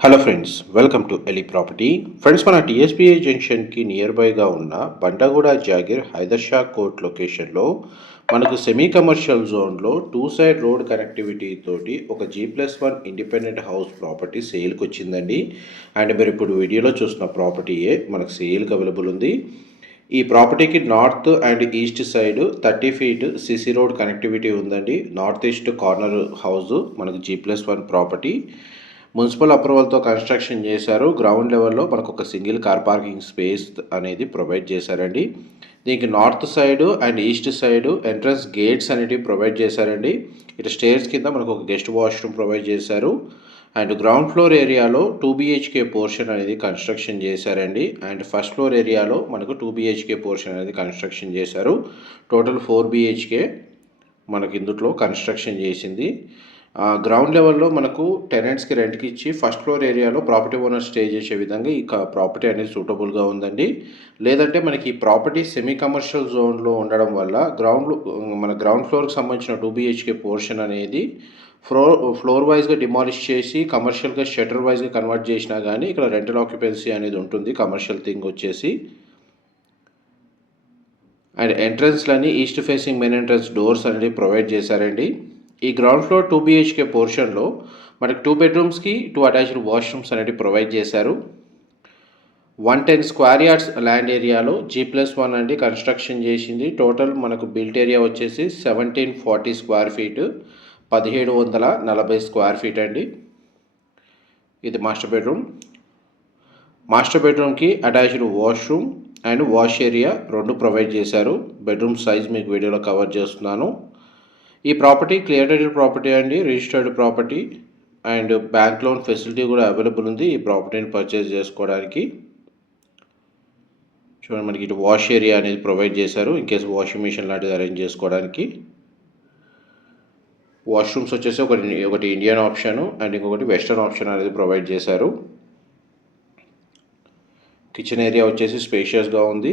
Hello friends welcome to Eli property friends మన TSBI జంక్షన్కి near బైగా ఉన్న బండగూడ జాగిర్ హైదర్షా కోర్ట్ లొకేషన్లో మనకు సెమీ కమర్షియల్ జోన్లో టూ సైడ్ రోడ్ కనెక్టివిటీ తోటి ఒక G plus one independent house property సేల్కి వచ్చిందండి. అండ్ మీరు ఇప్పుడు వీడియోలో చూసిన ప్రాపర్టీయే మనకు సేల్కి అవైలబుల్ ఉంది. ఈ ప్రాపర్టీకి north and east side thirty feet CC road connectivity ఉందండి. నార్త్ ఈస్ట్ కార్నర్ హౌస్ మనకు G plus one property municipal అప్రూవల్తో construction చేశారు. గ్రౌండ్ లెవెల్లో మనకు ఒక సింగిల్ కార్ పార్కింగ్ స్పేస్ అనేది ప్రొవైడ్ చేశారండి. దీనికి north side and east side entrance gates అనేటివి ప్రొవైడ్ చేశారండి. ఇటు స్టేర్స్ కింద మనకు ఒక గెస్ట్ వాష్రూమ్ ప్రొవైడ్ చేశారు. అండ్ గ్రౌండ్ ఫ్లోర్ ఏరియాలో టూ బీహెచ్కే పోర్షన్ అనేది కన్స్ట్రక్షన్ చేశారండి. అండ్ ఫస్ట్ ఫ్లోర్ ఏరియాలో మనకు టూ బీహెచ్కే పోర్షన్ అనేది కన్స్ట్రక్షన్ చేశారు. టోటల్ ఫోర్ బీహెచ్కే మనకి ఇందులో కన్స్ట్రక్షన్ చేసింది. గ్రౌండ్ లెవెల్లో మనకు టెనెంట్స్కి రెంట్కి ఇచ్చి ఫస్ట్ ఫ్లోర్ ఏరియాలో ప్రాపర్టీ ఓనర్ స్టే చేసే విధంగా ఈ ప్రాపర్టీ అనేది సూటబుల్గా ఉందండి. లేదంటే మనకి ఈ ప్రాపర్టీ సెమీ కమర్షియల్ జోన్లో ఉండడం వల్ల గ్రౌండ్ మన గ్రౌండ్ ఫ్లోర్కి సంబంధించిన టూ బీహెచ్కే పోర్షన్ అనేది ఫ్లోర్ ఫ్లోర్ వైజ్గా డిమాలిష్ చేసి కమర్షియల్గా షటర్ వైజ్గా కన్వర్ట్ చేసినా కానీ ఇక్కడ రెంటల్ ఆక్యుపెన్సీ అనేది ఉంటుంది కమర్షియల్ థింగ్ వచ్చేసి. And ఎంట్రన్స్లని east facing main entrance doors అనేది ప్రొవైడ్ చేశారండి. ఈ గ్రౌండ్ ఫ్లోర్ టూ బీహెచ్కే పోర్షన్లో మనకి టూ బెడ్రూమ్స్కి టూ అటాచ్డ్ వాష్రూమ్స్ అనేవి ప్రొవైడ్ చేశారు. One ten square yards land ఏరియాలో జీ ప్లస్ వన్ అండి కన్స్ట్రక్షన్ చేసింది. టోటల్ మనకు బిల్ట్ ఏరియా వచ్చేసి సెవెంటీన్ ఫార్టీ స్క్వేర్ ఫీట్ పదిహేడు వందల నలభై స్క్వేర్ ఫీట్ అండి. ఇది మాస్టర్ బెడ్రూమ్ మాస్టర్ బెడ్రూమ్కి attached washroom and wash area రెండు ప్రొవైడ్ చేశారు. బెడ్రూమ్ సైజ్ మీకు వీడియోలో కవర్ చేస్తున్నాను. ఈ ప్రాపర్టీ క్లియర్ టైటిల్ ప్రాపర్టీ అండి registered property and bank loan facility కూడా అవైలబుల్ ఉంది ఈ ప్రాపర్టీని పర్చేజ్ చేసుకోవడానికి. చూడండి మనకి ఇటు వాష్ ఏరియా అనేది ప్రొవైడ్ చేశారు ఇన్ కేసు వాషింగ్ మిషన్ లాంటిది అరేంజ్ చేసుకోవడానికి. వాష్రూమ్స్ వచ్చేసి ఒకటి ఒకటి ఇండియన్ ఆప్షన్ అండ్ ఇంకొకటి వెస్టర్న్ ఆప్షన్ అనేది ప్రొవైడ్ చేశారు. కిచెన్ ఏరియా వచ్చేసి స్పేషియస్గా ఉంది.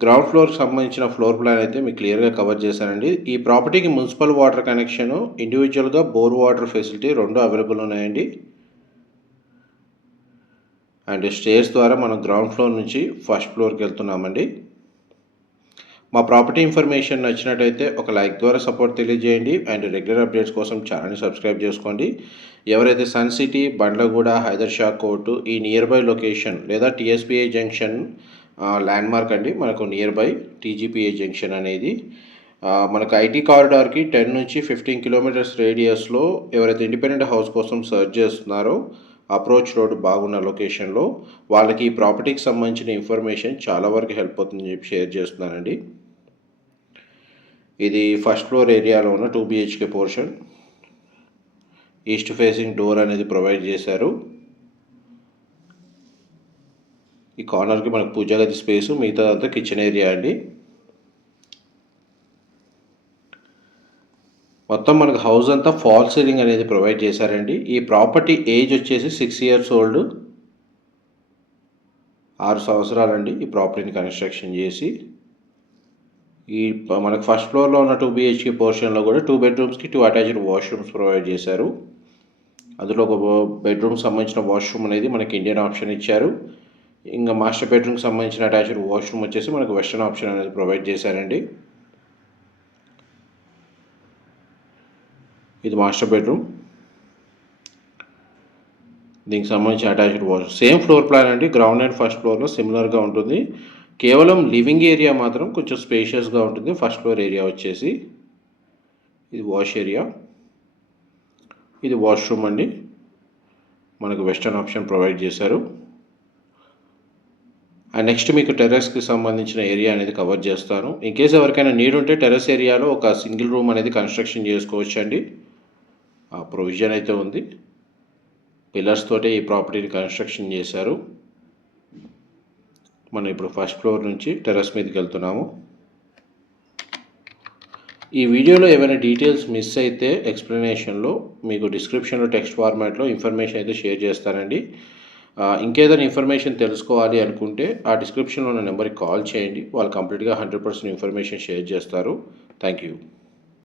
గ్రౌండ్ ఫ్లోర్కి సంబంధించిన ఫ్లోర్ ప్లాన్ అయితే మీకు క్లియర్గా కవర్ చేశానండి ఈ ప్రాపర్టీకి మున్సిపల్ వాటర్ కనెక్షన్ ఇండివిజువల్గా బోర్ వాటర్ ఫెసిలిటీ రెండు అవైలబుల్ ఉన్నాయండి. అండ్ స్టేర్స్ ద్వారా మనం గ్రౌండ్ ఫ్లోర్ నుంచి ఫస్ట్ ఫ్లోర్కి వెళ్తున్నామండి. మా ప్రాపర్టీ ఇన్ఫర్మేషన్ నచ్చినట్టయితే ఒక లైక్ ద్వారా సపోర్ట్ తెలియజేయండి. అండ్ రెగ్యులర్ అప్డేట్స్ కోసం ఛానల్ని సబ్స్క్రైబ్ చేసుకోండి. ఎవరైతే సన్ సిటీ బండ్లగూడ హైదర్ షా కోర్టు ఈ నియర్ బై లొకేషన్ లేదా టీఎస్బీఐ జంక్షన్ ల్యాండ్ మార్క్ అండి. మనకు నియర్ బై టీజీపీఏ జంక్షన్ అనేది. మనకు ఐటీ కారిడార్కి టెన్ నుంచి ఫిఫ్టీన్ కిలోమీటర్స్ రేడియస్లో ఎవరైతే ఇండిపెండెంట్ హౌస్ కోసం సర్చ్ చేస్తున్నారో అప్రోచ్ రోడ్ బాగున్న లొకేషన్లో వాళ్ళకి ఈ ప్రాపర్టీకి సంబంధించిన ఇన్ఫర్మేషన్ చాలా వరకు హెల్ప్ అవుతుందని చెప్పి షేర్ చేస్తున్నానండి. ఇది ఫస్ట్ ఫ్లోర్ ఏరియాలో ఉన్న two BHK portion east facing door అనేది ప్రొవైడ్ చేశారు. ఈ కార్నర్కి మనకు పూజా గది స్పేసు మిగతాదంతా కిచెన్ ఏరియా అండి. మొత్తం మనకు హౌస్ అంతా ఫాల్ సీలింగ్ అనేది ప్రొవైడ్ చేశారండి. ఈ ప్రాపర్టీ ఏజ్ వచ్చేసి సిక్స్ ఇయర్స్ ఓల్డ్. ఆరు సంవత్సరాలండి ఈ ప్రాపర్టీని కన్స్ట్రక్షన్ చేసి. ఈ మనకు ఫస్ట్ ఫ్లోర్లో ఉన్న టూ బిహెచ్కే పోర్షన్లో కూడా టూ బెడ్రూమ్స్కి టూ అటాచ్డ్ వాష్రూమ్స్ ప్రొవైడ్ చేశారు. అందులో ఒక బెడ్రూమ్ సంబంధించిన వాష్రూమ్ అనేది మనకి ఇండియన్ ఆప్షన్ ఇచ్చారు. ఇంకా మాస్టర్ బెడ్రూమ్కి సంబంధించిన అటాచ్డ్ వాష్రూమ్ వచ్చేసి మనకు వెస్టర్న్ ఆప్షన్ అనేది ప్రొవైడ్ చేశారండి. ఇది మాస్టర్ బెడ్రూమ్. దీనికి సంబంధించిన attached wash same floor plan అండి. గ్రౌండ్ అండ్ ఫస్ట్ ఫ్లోర్లో సిమిలర్గా ఉంటుంది. కేవలం లివింగ్ ఏరియా మాత్రం కొంచెం స్పేషియస్గా ఉంటుంది. ఫస్ట్ ఫ్లోర్ ఏరియా వచ్చేసి ఇది వాష్ ఏరియా. ఇది వాష్రూమ్ అండి. మనకు వెస్టర్న్ ఆప్షన్ ప్రొవైడ్ చేశారు. నెక్స్ట్ మీకు టెర్రస్కి సంబంధించిన ఏరియా అనేది కవర్ చేస్తాను. ఇన్ కేస్ ఎవరికైనా నీడ్ ఉంటే టెర్రస్ ఏరియాలో ఒక సింగిల్ రూమ్ అనేది కన్స్ట్రక్షన్ చేసుకోవచ్చు అండి ఆ ప్రొవిజన్ అయితే ఉంది. పిల్లర్స్ తోటే ఈ ప్రాపర్టీని కన్స్ట్రక్షన్ చేశారు. మనం ఇప్పుడు ఫస్ట్ ఫ్లోర్ నుంచి టెర్రస్ మీదకి వెళ్తున్నాము. ఈ వీడియోలో ఏమైనా డీటెయిల్స్ మిస్ అయితే ఎక్స్ప్లెనేషన్లో మీకు డిస్క్రిప్షన్లో టెక్స్ట్ ఫార్మాట్లో ఇన్ఫర్మేషన్ అయితే షేర్ చేస్తానండి. ఇంకేదైనా ఇన్ఫర్మేషన్ తెలుసుకోవాలి అనుకుంటే ఆ డిస్క్రిప్షన్లో ఉన్న నెంబర్కి కాల్ చేయండి. వాళ్ళు కంప్లీట్గా హండ్రెడ్ పర్సెంట్ ఇన్ఫర్మేషన్ షేర్ చేస్తారు. Thank you.